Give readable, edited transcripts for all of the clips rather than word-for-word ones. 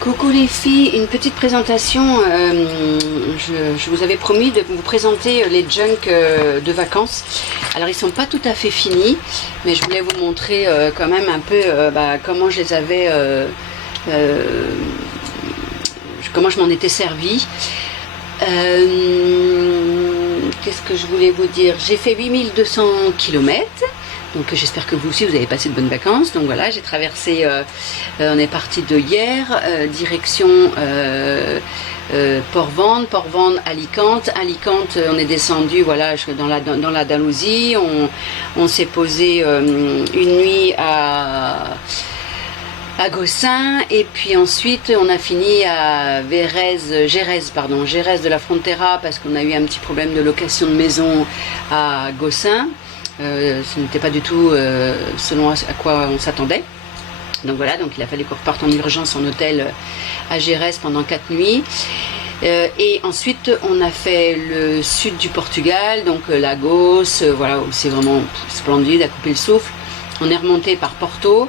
Coucou les filles, une petite présentation. Je vous avais promis de vous présenter les junks de vacances. Alors ils sont pas tout à fait finis, mais je voulais vous montrer quand même un peu comment je les avais, comment je m'en étais servi. Qu'est-ce que je voulais vous dire? J'ai fait 8200 km. Donc j'espère que vous aussi vous avez passé de bonnes vacances. Donc voilà, j'ai traversé, on est parti de hier, direction Port-Vendre, Alicante. Alicante, on est descendu voilà, dans l'Andalousie. On s'est posé une nuit à Gossin, et puis ensuite on a fini à Gérèse de la Frontera, parce qu'on a eu un petit problème de location de maison à Gossin. Ce n'était pas du tout selon à quoi on s'attendait. Donc voilà, donc il a fallu qu'on reparte en urgence en hôtel à Gérèse pendant 4 nuits. Et ensuite on a fait le sud du Portugal, donc Lagos, voilà, c'est vraiment splendide, à couper le souffle. On est remonté par Porto,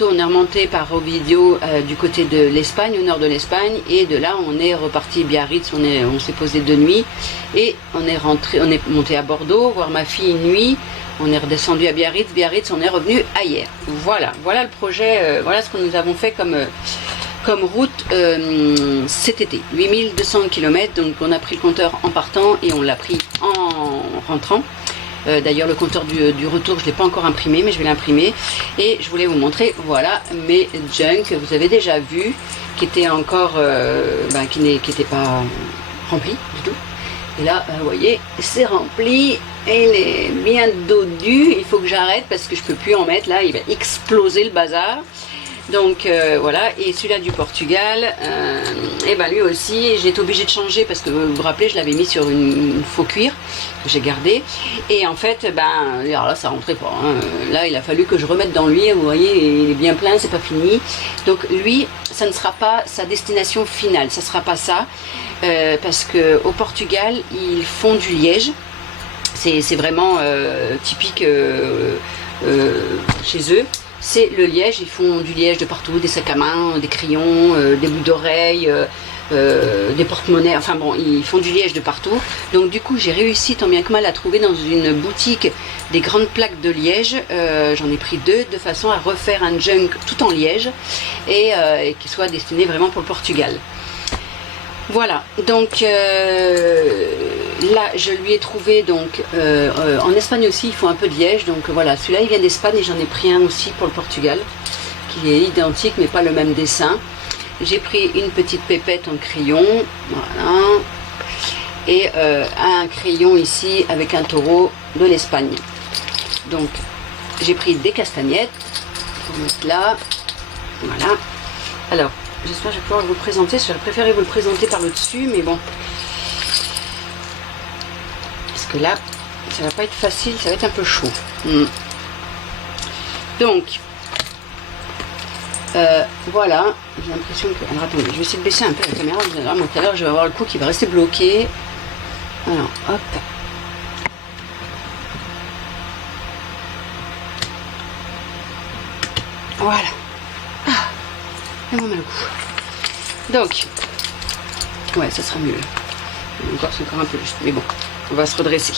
on est remonté par Ovidio du côté de l'Espagne, au nord de l'Espagne, et de là on est reparti Biarritz, on s'est posé 2 nuits, et on est monté à Bordeaux, voir ma fille une nuit, on est redescendu à Biarritz, on est revenu à hier. Voilà le projet, voilà ce que nous avons fait comme route cet été, 8200 km, donc on a pris le compteur en partant et on l'a pris en rentrant. D'ailleurs le compteur du retour je ne l'ai pas encore imprimé, mais je vais l'imprimer, et je voulais vous montrer voilà mes junks que vous avez déjà vus, qui étaient encore qui n'étaient pas remplis du tout, et là vous voyez c'est rempli, et il est bien dodu. Il faut que j'arrête parce que je peux plus en mettre, là il va exploser le bazar. Donc voilà, et celui-là du Portugal, et ben lui aussi j'ai été obligée de changer parce que vous vous rappelez, je l'avais mis sur une faux cuir que j'ai gardé, et en fait alors là ça rentrait pas, hein. Là il a fallu que je remette dans lui, vous voyez il est bien plein, c'est pas fini. Donc lui ça ne sera pas sa destination finale, ça sera pas ça, parce que au Portugal ils font du liège, c'est vraiment typique chez eux. C'est le liège, ils font du liège de partout, des sacs à main, des crayons, des boucles d'oreilles, des porte-monnaies, enfin bon, ils font du liège de partout. Donc du coup, j'ai réussi tant bien que mal à trouver dans une boutique des grandes plaques de liège. J'en ai pris 2 de façon à refaire un junk tout en liège, et qui soit destiné vraiment pour le Portugal. Voilà, donc là je lui ai trouvé, donc en Espagne aussi ils font un peu de liège, donc voilà, celui-là il vient d'Espagne, et j'en ai pris un aussi pour le Portugal qui est identique mais pas le même dessin. J'ai pris une petite pépette en crayon, voilà, et un crayon ici avec un taureau de l'Espagne. Donc j'ai pris des castagnettes pour mettre là, voilà. Alors j'espère que je vais pouvoir vous le présenter. J'aurais préféré vous le présenter par le dessus, mais bon. Parce que là, ça va pas être facile, ça va être un peu chaud. Donc, voilà. J'ai l'impression que... Alors attendez, je vais essayer de baisser un peu la caméra. Vous allez voir, tout à l'heure, je vais avoir le cou qui va rester bloqué. Alors, hop. Voilà. Vraiment mal au cou. Donc, ouais, ça sera mieux. Encore, c'est encore un peu juste, mais bon, on va se redresser.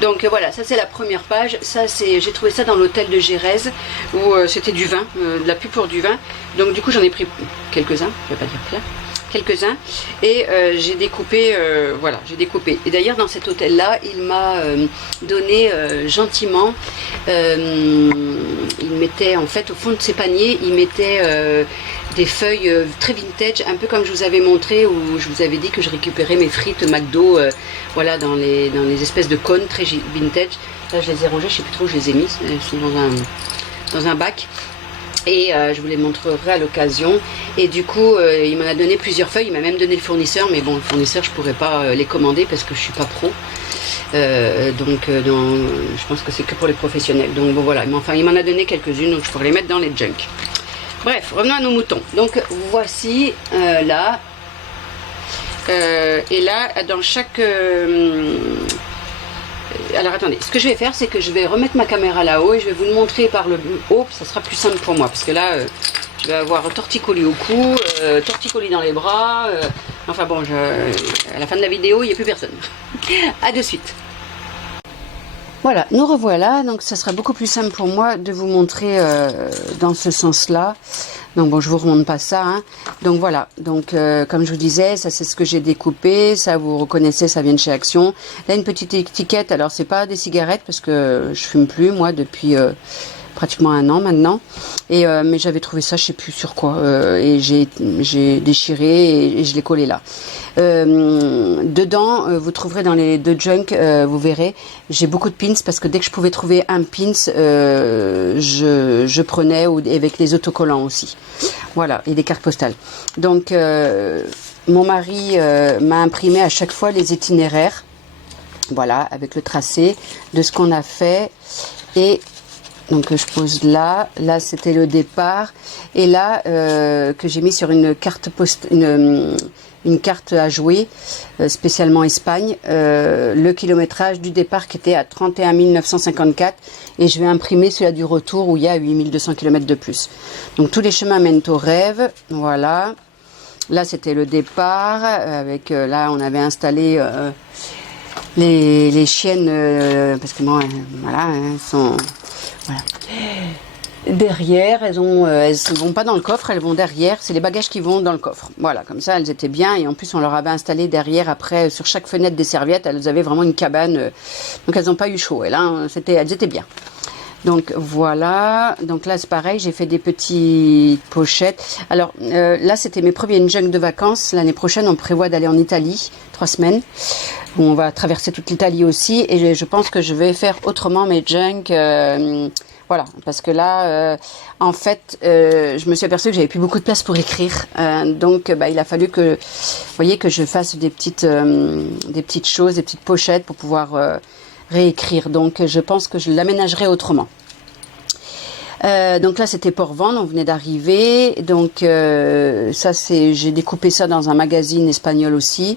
Donc voilà, ça c'est la première page. Ça c'est, j'ai trouvé ça dans l'hôtel de Gérèse, où c'était du vin, de la pub pour du vin. Donc du coup j'en ai pris quelques-uns, je vais pas dire plein, quelques-uns, et j'ai découpé, voilà, j'ai découpé. Et d'ailleurs dans cet hôtel là, il m'a donné gentiment, il mettait en fait au fond de ses paniers, il mettait des feuilles très vintage, un peu comme je vous avais montré, où je vous avais dit que je récupérais mes frites McDo, voilà, dans les espèces de cônes très vintage. Là je les ai rangées, je sais plus trop où je les ai mis, elles sont dans un bac. Et je vous les montrerai à l'occasion. Et du coup il m'en a donné plusieurs feuilles, il m'a même donné le fournisseur, mais bon le fournisseur je pourrais pas les commander parce que je suis pas pro, donc je pense que c'est que pour les professionnels. Donc bon voilà, enfin il m'en a donné quelques-unes, donc je pourrais les mettre dans les junks. Bref, revenons à nos moutons. Donc voici là, et là dans chaque alors attendez, ce que je vais faire c'est que je vais remettre ma caméra là-haut et je vais vous le montrer par le haut, ça sera plus simple pour moi parce que là Tu vas avoir torticolis au cou, torticolis dans les bras. Enfin bon, à la fin de la vidéo, il n'y a plus personne. À de suite. Voilà, nous revoilà. Donc, ça sera beaucoup plus simple pour moi de vous montrer dans ce sens-là. Donc bon, je vous remonte pas ça. Hein. Donc voilà. Donc comme je vous disais, ça c'est ce que j'ai découpé. Ça vous reconnaissez, ça vient de chez Action. Là une petite étiquette. Alors c'est pas des cigarettes parce que je fume plus moi depuis pratiquement 1 an maintenant. Et mais j'avais trouvé ça, je sais plus sur quoi. Et j'ai déchiré et je l'ai collé là. Dedans, vous trouverez dans les deux junk, vous verrez, j'ai beaucoup de pins parce que dès que je pouvais trouver un pins, je prenais avec les autocollants aussi. Voilà, et des cartes postales. Donc, mon mari m'a imprimé à chaque fois les itinéraires, voilà, avec le tracé de ce qu'on a fait. Et donc je pose là c'était le départ, et là que j'ai mis sur une carte une carte à jouer, spécialement Espagne, le kilométrage du départ qui était à 31 954, et je vais imprimer celui du retour où il y a 8200 km de plus. Donc tous les chemins mènent au rêve, voilà. Là c'était le départ, avec là on avait installé les chiennes, parce que moi, voilà, elles sont... Voilà. Derrière, elles vont pas dans le coffre, elles vont derrière. C'est les bagages qui vont dans le coffre. Voilà, comme ça, elles étaient bien. Et en plus, on leur avait installé derrière, après, sur chaque fenêtre des serviettes, elles avaient vraiment une cabane. Donc, elles n'ont pas eu chaud. Elles étaient bien. Donc, voilà. Donc là, c'est pareil, j'ai fait des petites pochettes. Alors, là, c'était mes premiers junk de vacances. L'année prochaine, on prévoit d'aller en Italie, 3 semaines. Où on va traverser toute l'Italie aussi. Et je pense que je vais faire autrement mes junk... voilà, parce que là, en fait, je me suis aperçue que j'avais plus beaucoup de place pour écrire. Donc, il a fallu que, vous voyez, que je fasse des petites choses, des petites pochettes pour pouvoir réécrire. Donc, je pense que je l'aménagerai autrement. Donc là, c'était Port-Vendre, on venait d'arriver. Donc, j'ai découpé ça dans un magazine espagnol aussi.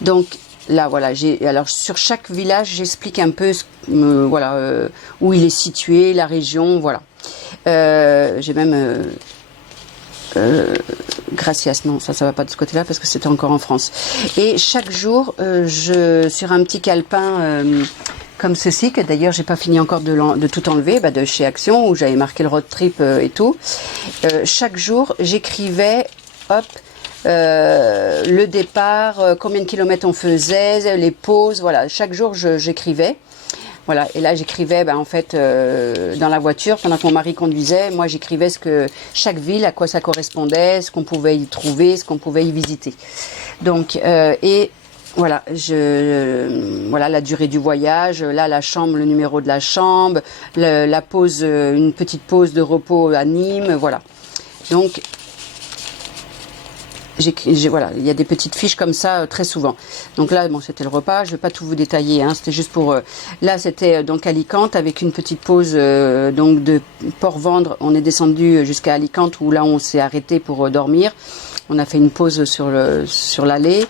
Donc, là, voilà, alors sur chaque village, j'explique un peu où il est situé, la région, voilà. J'ai même Gracias, non, ça va pas de ce côté-là parce que c'était encore en France. Et chaque jour, sur un petit calepin comme ceci, que d'ailleurs j'ai pas fini encore de tout enlever, de chez Action, où j'avais marqué le road trip et tout. Chaque jour, j'écrivais, hop, le départ, combien de kilomètres on faisait, les pauses, voilà. Chaque jour, j'écrivais. Voilà, et là j'écrivais en fait dans la voiture pendant que mon mari conduisait. Moi j'écrivais chaque ville, à quoi ça correspondait, ce qu'on pouvait y trouver, ce qu'on pouvait y visiter. Donc et voilà, voilà la durée du voyage, là la chambre, le numéro de la chambre, la pause, une petite pause de repos à Nîmes, voilà. Donc voilà, il y a des petites fiches comme ça très souvent. Donc là, bon, c'était le repas. Je vais pas tout vous détailler. Hein, c'était juste pour. Là, c'était donc Alicante avec une petite pause donc de Port-Vendre. On est descendu jusqu'à Alicante où là, on s'est arrêté pour dormir. On a fait une pause sur l'allée.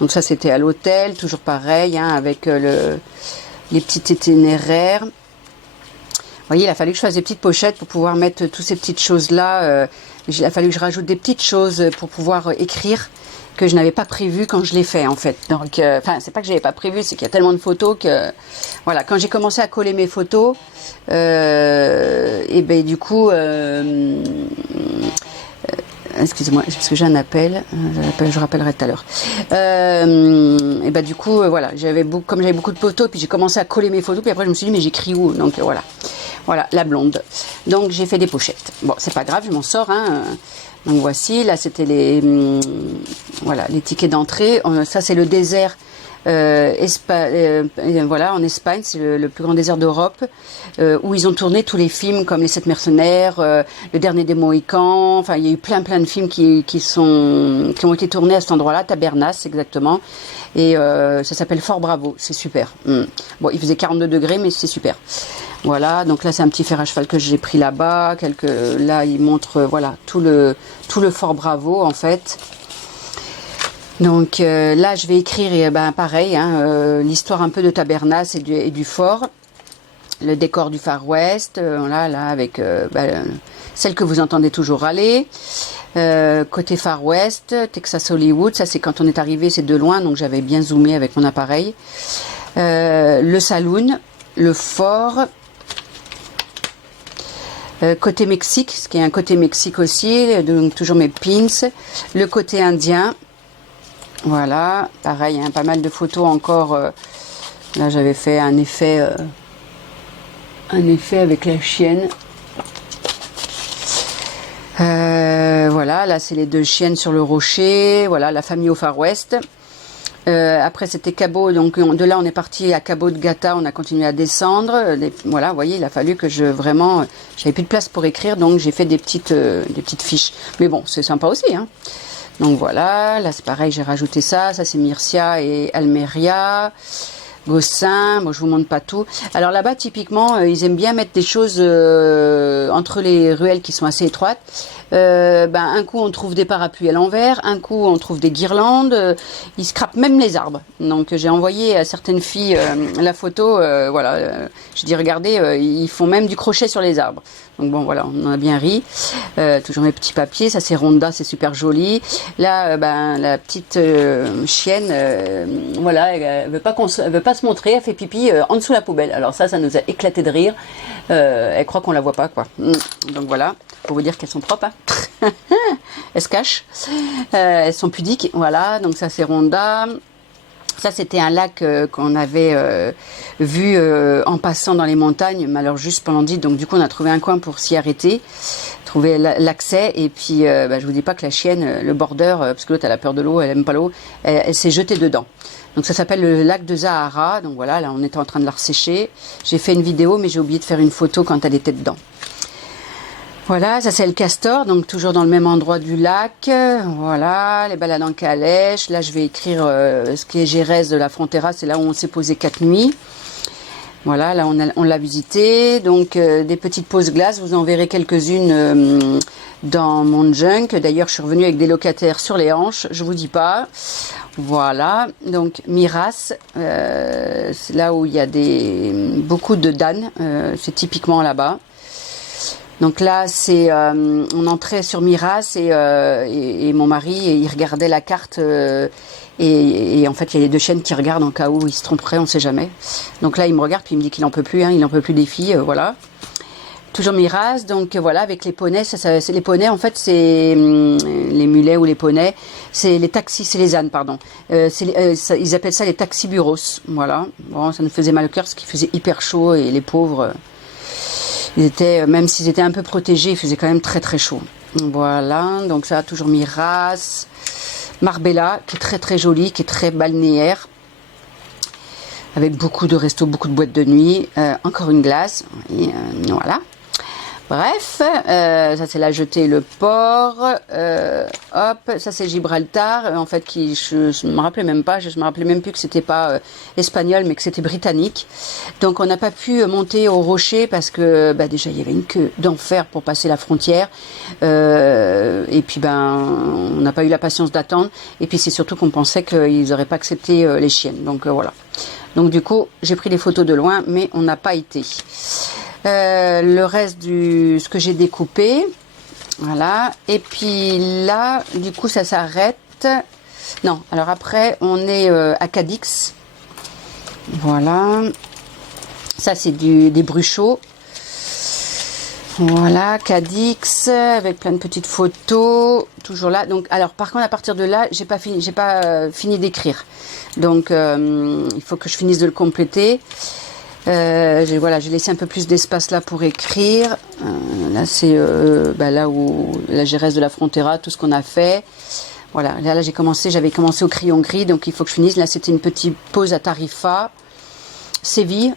Donc ça, c'était à l'hôtel, toujours pareil, hein, avec les petits itinéraires. Vous voyez, il a fallu que je fasse des petites pochettes pour pouvoir mettre toutes ces petites choses-là. Il a fallu que je rajoute des petites choses pour pouvoir écrire que je n'avais pas prévu quand je l'ai fait, en fait. Donc, c'est pas que j'avais pas prévu, c'est qu'il y a tellement de photos que... Voilà, quand j'ai commencé à coller mes photos, et du coup... excusez-moi, parce que j'ai un appel, je rappellerai tout à l'heure. Et du coup, voilà, comme j'avais beaucoup de photos, puis j'ai commencé à coller mes photos, puis après je me suis dit, mais j'écris où? Donc voilà. Voilà, la blonde. Donc j'ai fait des pochettes. Bon, c'est pas grave, je m'en sors. Hein. Donc voici, là c'était les tickets d'entrée. Ça c'est le désert. Voilà, en Espagne, c'est le plus grand désert d'Europe, où ils ont tourné tous les films comme Les 7 mercenaires, Le Dernier des Mohicans. Enfin, il y a eu plein de films qui ont été tournés à cet endroit-là, Tabernas exactement. Et ça s'appelle Fort Bravo, c'est super. Bon, il faisait 42 degrés, mais c'est super. Voilà, donc là c'est un petit fer à cheval que j'ai pris là-bas. Là, il montre voilà tout le Fort Bravo en fait. Donc là, je vais écrire pareil, hein, l'histoire un peu de Tabernas et du fort. le décor du Far West, voilà, là avec celle que vous entendez toujours râler. Côté Far West, Texas Hollywood, ça c'est quand on est arrivé, c'est de loin, donc j'avais bien zoomé avec mon appareil. Le saloon, le fort. Côté Mexique, ce qui est un côté Mexique aussi, donc toujours mes pins. Le côté indien, voilà, pareil, hein, pas mal de photos encore. Là j'avais fait un effet avec la chienne. Voilà, là c'est les deux chiennes sur le rocher, voilà, la famille au Far West. Après c'était Cabo, donc de là on est parti à Cabo de Gata, on a continué à descendre. Voilà, vous voyez, il a fallu que j'avais plus de place pour écrire, donc j'ai fait des petites fiches. Mais bon, c'est sympa aussi, hein. Donc voilà, là c'est pareil, j'ai rajouté ça c'est Murcia et Almeria. Gossin, bon je vous montre pas tout. Alors là-bas typiquement ils aiment bien mettre des choses entre les ruelles qui sont assez étroites. Un coup on trouve des parapluies à l'envers, un coup on trouve des guirlandes, ils scrapent même les arbres. Donc j'ai envoyé à certaines filles la photo, voilà, j'ai dit regardez, ils font même du crochet sur les arbres. Donc bon voilà, on en a bien ri. Toujours mes petits papiers, ça c'est Ronda, c'est super joli. Là la petite chienne, voilà, elle veut pas se montrer, elle fait pipi en dessous de la poubelle. Alors ça nous a éclaté de rire. Elle croit qu'on la voit pas, quoi. Donc voilà, pour vous dire qu'elles sont propres, hein. Elles se cachent, elles sont pudiques, voilà. Donc ça c'est Ronda. Ça c'était un lac qu'on avait vu en passant dans les montagnes, mais alors juste splendide. Donc du coup on a trouvé un coin pour s'y arrêter, trouver l'accès. Et puis je vous dis pas que la chienne, le border, parce que l'autre elle a peur de l'eau, elle aime pas l'eau, elle s'est jetée dedans. Donc ça s'appelle le lac de Zahara. Donc voilà, là on était en train de la ressécher. J'ai fait une vidéo mais j'ai oublié de faire une photo quand elle était dedans. Voilà, ça c'est le castor, donc toujours dans le même endroit du lac. Voilà, les balades en calèche. Là je vais écrire ce qui est Jerez de la Frontera, c'est là où on s'est posé 4 nuits. Voilà, là on l'a visité. Donc des petites pauses glace, vous en verrez quelques-unes dans mon junk. D'ailleurs je suis revenue avec des locataires sur les hanches, je vous dis pas. Voilà, donc Miras, c'est là où il y a beaucoup de dames, c'est typiquement là-bas. Donc là, c'est on entrait sur Miras et mon mari, il regardait la carte et en fait, il y a les deux chiennes qui regardent en cas où il se tromperait, on ne sait jamais. Donc là, il me regarde puis il me dit qu'il n'en peut plus, hein, il n'en peut plus des filles, voilà. Toujours Miras, donc voilà, avec les poneys, c'est les poneys, en fait, c'est les mulets ou les poneys, c'est les taxis, c'est les ânes, pardon. Ils appellent ça les taxi-bureaux, voilà. Bon, ça nous faisait mal au cœur parce qu'il faisait hyper chaud et les pauvres... Ils étaient, même s'ils étaient un peu protégés, il faisait quand même très très chaud. Voilà, donc ça a toujours Miras. Marbella, qui est très très jolie, qui est très balnéaire. Avec beaucoup de restos, beaucoup de boîtes de nuit. Encore une glace. Et, voilà. Bref, ça c'est la jetée, le port. Hop, ça c'est Gibraltar. En fait, je me rappelais même pas, je me rappelais même plus que c'était pas espagnol, mais que c'était britannique. Donc on n'a pas pu monter au rocher parce que déjà il y avait une queue d'enfer pour passer la frontière. Et puis on n'a pas eu la patience d'attendre. Et puis c'est surtout qu'on pensait qu'ils n'auraient pas accepté les chiennes. Donc voilà. Donc du coup, j'ai pris les photos de loin, mais on n'a pas été. Le reste ce que j'ai découpé, voilà. Et puis là, du coup, ça s'arrête. Non, alors après, on est à Cadix. Voilà. Ça, c'est des bruchots. Voilà, Cadix, avec plein de petites photos, toujours là. Donc, alors, par contre, à partir de là, j'ai pas fini d'écrire. Donc, il faut que je finisse de le compléter. J'ai laissé un peu plus d'espace là pour écrire. Là, c'est là où la Jerez de la Frontera, tout ce qu'on a fait. Voilà, là j'avais commencé au crayon gris, donc il faut que je finisse. Là, c'était une petite pause à Tarifa, Séville.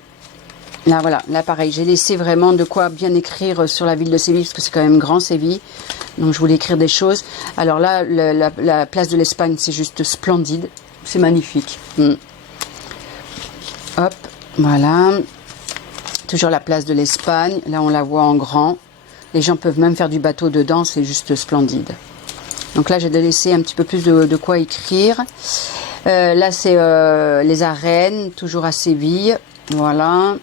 Là, voilà, là pareil, j'ai laissé vraiment de quoi bien écrire sur la ville de Séville, parce que c'est quand même grand, Séville. Donc je voulais écrire des choses. Alors là, la place de l'Espagne, c'est juste splendide. C'est magnifique. Hop. Voilà, toujours la place de l'Espagne, là on la voit en grand, les gens peuvent même faire du bateau dedans, c'est juste splendide. Donc là j'ai laissé un petit peu plus de quoi écrire. Là c'est les arènes, toujours à Séville, voilà.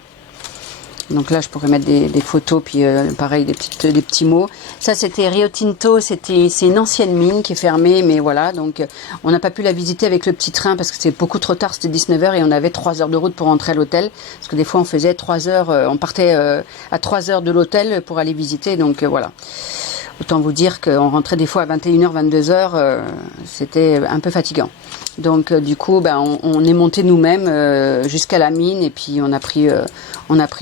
Donc là, je pourrais mettre des photos, puis pareil, des petits mots. Ça, c'était Rio Tinto, c'est une ancienne mine qui est fermée, mais voilà. Donc, on n'a pas pu la visiter avec le petit train parce que c'était beaucoup trop tard, c'était 19 h et on avait 3 heures de route pour rentrer à l'hôtel. Parce que des fois, on faisait 3 heures, on partait à 3 heures de l'hôtel pour aller visiter. Donc, voilà. Autant vous dire qu'on rentrait des fois à 21 h, 22 h, c'était un peu fatigant. Donc du coup, on est monté nous-mêmes jusqu'à la mine et puis on a pris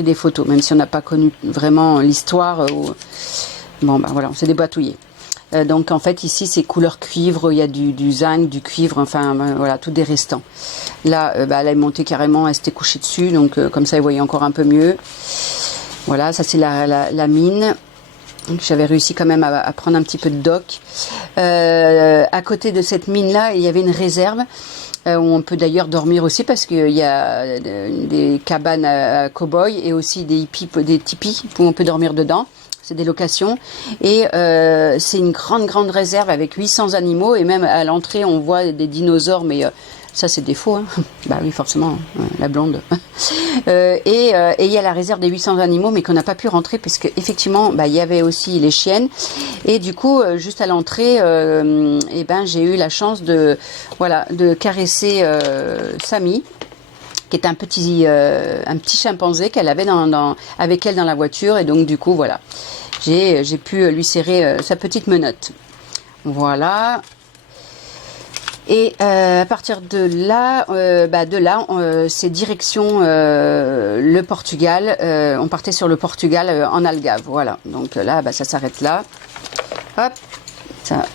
des photos, même si on n'a pas connu vraiment l'histoire. Bon, voilà, on s'est débatouillé. Donc en fait ici c'est couleur cuivre, il y a du zinc, du cuivre, enfin voilà, tout des restants. Là, elle est montée carrément, elle s'était couchée dessus, donc comme ça, vous voyez encore un peu mieux. Voilà, ça c'est la mine. J'avais réussi quand même à prendre un petit peu de dock. À côté de cette mine-là, il y avait une réserve où on peut d'ailleurs dormir aussi parce qu'il y a des cabanes à cow-boys et aussi des tipis où on peut dormir dedans. C'est des locations. Et c'est une grande réserve avec 800 animaux et même à l'entrée, on voit des dinosaures, mais... ça, c'est des faux, hein. Bah oui, forcément, la blonde. Et il y a la réserve des 800 animaux, mais qu'on n'a pas pu rentrer, parce qu'effectivement, il y avait aussi les chiennes. Et du coup, juste à l'entrée, j'ai eu la chance de caresser Samy, qui est un petit chimpanzé qu'elle avait avec elle dans la voiture. Et donc, du coup, voilà, j'ai pu lui serrer sa petite menotte. Voilà. Et à partir de là, c'est direction le Portugal. On partait sur le Portugal en Algarve. Voilà. Donc là, ça s'arrête là. Hop,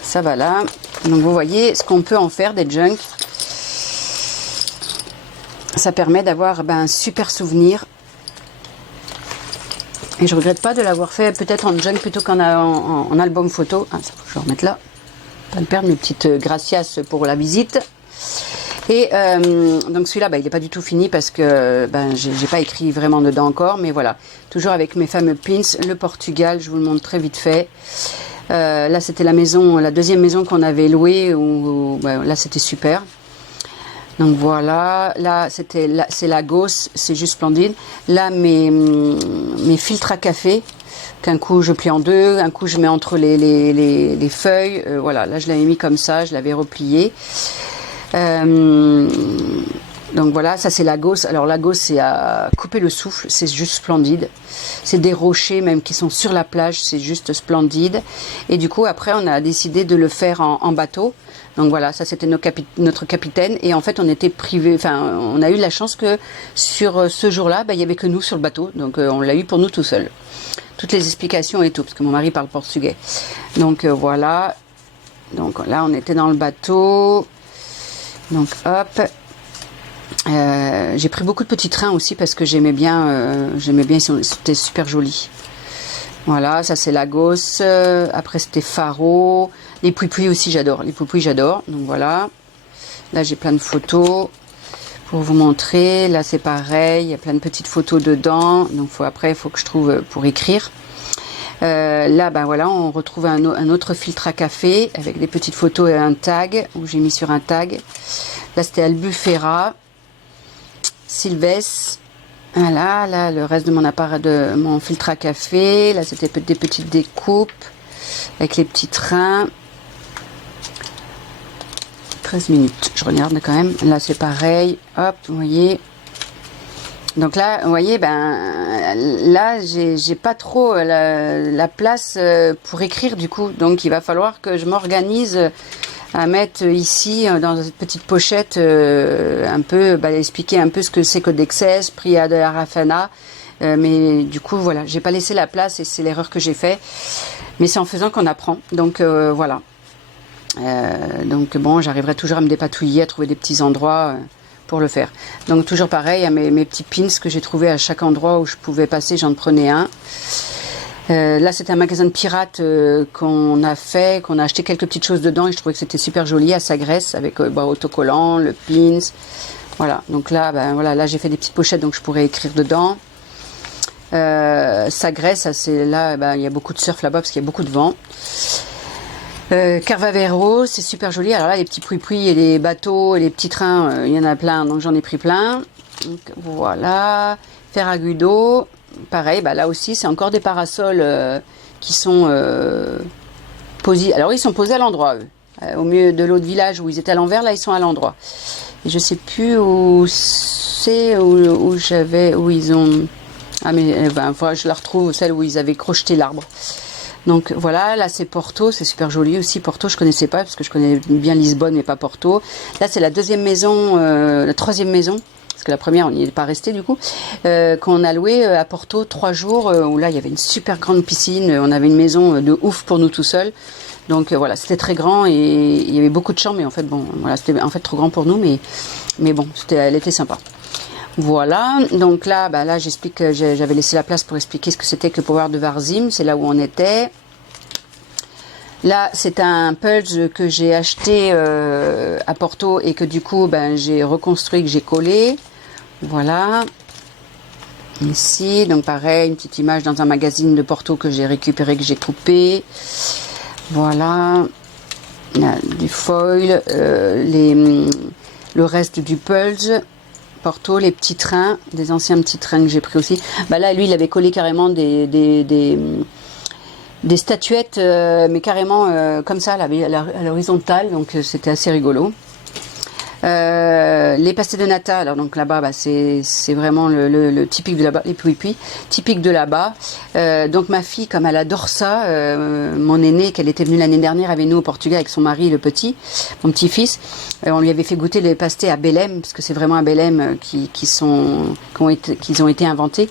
ça va là. Donc vous voyez ce qu'on peut en faire des junks. Ça permet d'avoir un super souvenir. Et je regrette pas de l'avoir fait peut-être en junk plutôt qu'en en album photo. Ah, ça faut que je le remette là. Pas de perdre mes petites gracias pour la visite. Et donc celui-là, il n'est pas du tout fini parce que j'ai pas écrit vraiment dedans encore, mais voilà, toujours avec mes fameux pins. Le Portugal, je vous le montre très vite fait. Là, c'était la deuxième maison qu'on avait louée, là c'était super. Donc voilà, là c'est Lagos, c'est juste splendide. Là mes filtres à café, qu'un coup je plie en deux, un coup je mets entre les feuilles. Voilà, là je l'avais mis comme ça, je l'avais replié. Donc voilà, ça c'est Lagos. Alors Lagos, c'est à couper le souffle, c'est juste splendide. C'est des rochers même qui sont sur la plage, c'est juste splendide. Et du coup après on a décidé de le faire en bateau. Donc voilà, ça c'était notre capitaine. Et en fait on était privés, on a eu la chance que sur ce jour-là, il n'y avait que nous sur le bateau. Donc on l'a eu pour nous tout seul. Toutes les explications et tout, parce que mon mari parle portugais. Donc voilà. Donc là on était dans le bateau. Donc hop. J'ai pris beaucoup de petits trains aussi parce que j'aimais bien, c'était super joli. Voilà, ça c'est Lagos. Après c'était Faro. Les Pouipuis aussi j'adore. Les Pouipuis j'adore. Donc voilà. Là j'ai plein de photos pour vous montrer. Là c'est pareil. Il y a plein de petites photos dedans. Donc après il faut que je trouve pour écrire. Là voilà, on retrouve un autre filtre à café avec des petites photos et un tag où j'ai mis sur un tag. Là c'était Albufera. Sylvestre. Voilà, là le reste de mon filtre à café. Là c'était des petites découpes avec les petits trains. 13 minutes, je regarde quand même. Là c'est pareil, hop, vous voyez. Donc là, vous voyez, là j'ai pas trop la place pour écrire du coup. Donc il va falloir que je m'organise à mettre ici dans cette petite pochette expliquer un peu ce que c'est Codexes, Pria de Arafana. Mais du coup voilà, j'ai pas laissé la place et c'est l'erreur que j'ai fait. Mais c'est en faisant qu'on apprend. Donc voilà. Donc bon, j'arriverai toujours à me dépatouiller, à trouver des petits endroits pour le faire. Donc toujours pareil, à mes petits pins que j'ai trouvé à chaque endroit où je pouvais passer, j'en prenais un. Là c'était un magasin de pirates qu'on a acheté quelques petites choses dedans et je trouvais que c'était super joli à Sagres avec autocollant, le pins. Voilà, donc là, là j'ai fait des petites pochettes donc je pourrais écrire dedans. Sagres, c'est là, il y a beaucoup de surf là-bas parce qu'il y a beaucoup de vent. Carvavero, c'est super joli. Alors là, les petits pouipuis et les bateaux et les petits trains, il y en a plein, donc j'en ai pris plein. Donc, voilà. Ferragudo, pareil, bah là aussi c'est encore des parasols qui sont posés. Alors ils sont posés à l'endroit, eux. Au milieu de l'autre village où ils étaient à l'envers, là ils sont à l'endroit. Et je sais plus où c'est, où ils ont... Ah mais ben, voilà, je la retrouve, celle où ils avaient crocheté l'arbre. Donc voilà, là c'est Porto, c'est super joli aussi. Porto, je connaissais pas parce que je connais bien Lisbonne mais pas Porto. Là c'est la deuxième maison, la troisième maison, parce que la première on n'y est pas resté du coup, qu'on a loué à Porto 3 jours, où là il y avait une super grande piscine, on avait une maison de ouf pour nous tout seuls. Donc voilà, c'était très grand et il y avait beaucoup de chambres, mais en fait bon, voilà, c'était en fait trop grand pour nous, mais bon, elle était sympa. Voilà, donc là, bah là j'explique que j'avais laissé la place pour expliquer ce que c'était que le Power de Varzim, c'est là où on était. Là, c'est un Pulse que j'ai acheté à Porto et que du coup, ben, j'ai reconstruit, que j'ai collé. Voilà. Ici, donc pareil, une petite image dans un magazine de Porto que j'ai récupéré, que j'ai coupé. Voilà. Là, du foil, le reste du Pulse. Porto, les petits trains, des anciens petits trains que j'ai pris aussi. Bah là, lui, il avait collé carrément des statuettes, mais carrément comme ça, à l'horizontale, donc c'était assez rigolo. Les pastés de nata, alors donc là-bas, bah, c'est vraiment le typique de là-bas, les puis typique de là-bas. Donc ma fille, comme elle adore ça, mon aînée, qu'elle était venue l'année dernière avec nous au Portugal avec son mari, le petit, mon petit-fils, on lui avait fait goûter les pastés à Belém, parce que c'est vraiment à Belém qu'ils ont été inventés.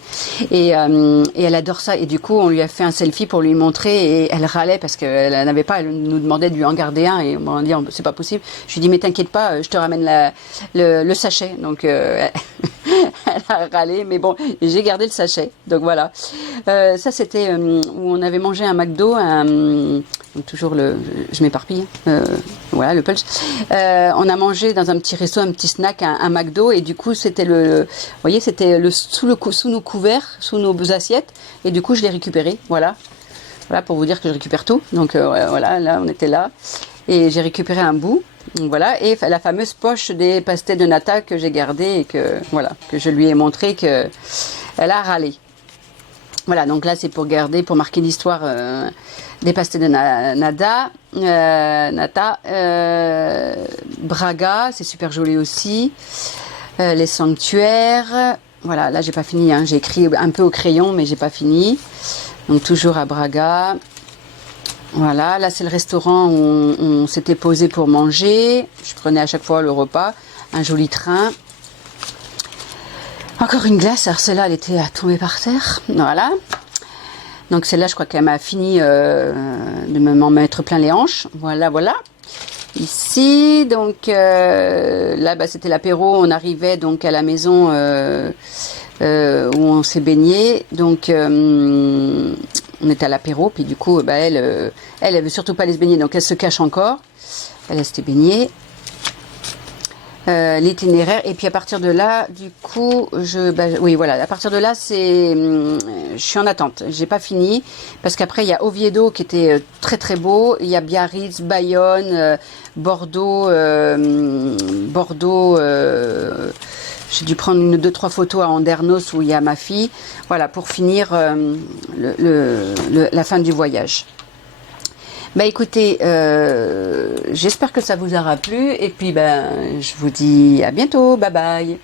Et elle adore ça. Et du coup, on lui a fait un selfie pour lui montrer, et elle râlait parce qu'elle n'avait pas, elle nous demandait de lui en garder un, et on m'a dit c'est pas possible. Je lui dis mais t'inquiète pas, je te ramène le sachet. Donc elle a râlé, mais bon, j'ai gardé le sachet. Donc voilà. Ça c'était où on avait mangé un McDo, donc toujours je m'éparpille. Voilà le Pulse. On a mangé dans un petit resto, un petit snack, un McDo, et du coup c'était vous voyez, c'était sous nos couverts, sous nos assiettes, et du coup je l'ai récupéré. Voilà. Voilà pour vous dire que je récupère tout. Donc voilà, là on était là, et j'ai récupéré un bout. Donc voilà, et la fameuse poche des pastés de nata que j'ai gardée et que voilà, que je lui ai montré que elle a râlé. Voilà, donc là c'est pour garder, pour marquer l'histoire des pastés de nata. Braga, c'est super joli aussi. Les sanctuaires. Voilà, là j'ai pas fini, hein, j'ai écrit un peu au crayon, mais j'ai pas fini. Donc toujours à Braga. Voilà, là c'est le restaurant où on s'était posé pour manger. Je prenais à chaque fois le repas. Un joli train. Encore une glace, alors celle-là elle était à tomber par terre. Voilà. Donc celle-là je crois qu'elle m'a fini de m'en mettre plein les hanches. Voilà, voilà. Ici, donc là bah, c'était l'apéro. On arrivait donc à la maison où on s'est baigné. Donc on était à l'apéro, puis du coup, bah, elle veut surtout pas aller se baigner, donc elle se cache encore. Elle s'était baignée. L'itinéraire, et puis à partir de là, du coup, oui, voilà, à partir de là, je suis en attente. J'ai pas fini, parce qu'après, il y a Oviedo qui était très très beau. Il y a Biarritz, Bayonne, Bordeaux, j'ai dû prendre 1 ou 2 3 photos à Andernos où il y a ma fille. Voilà, pour finir la fin du voyage. Bah écoutez, j'espère que ça vous aura plu. Et puis, je vous dis à bientôt. Bye bye.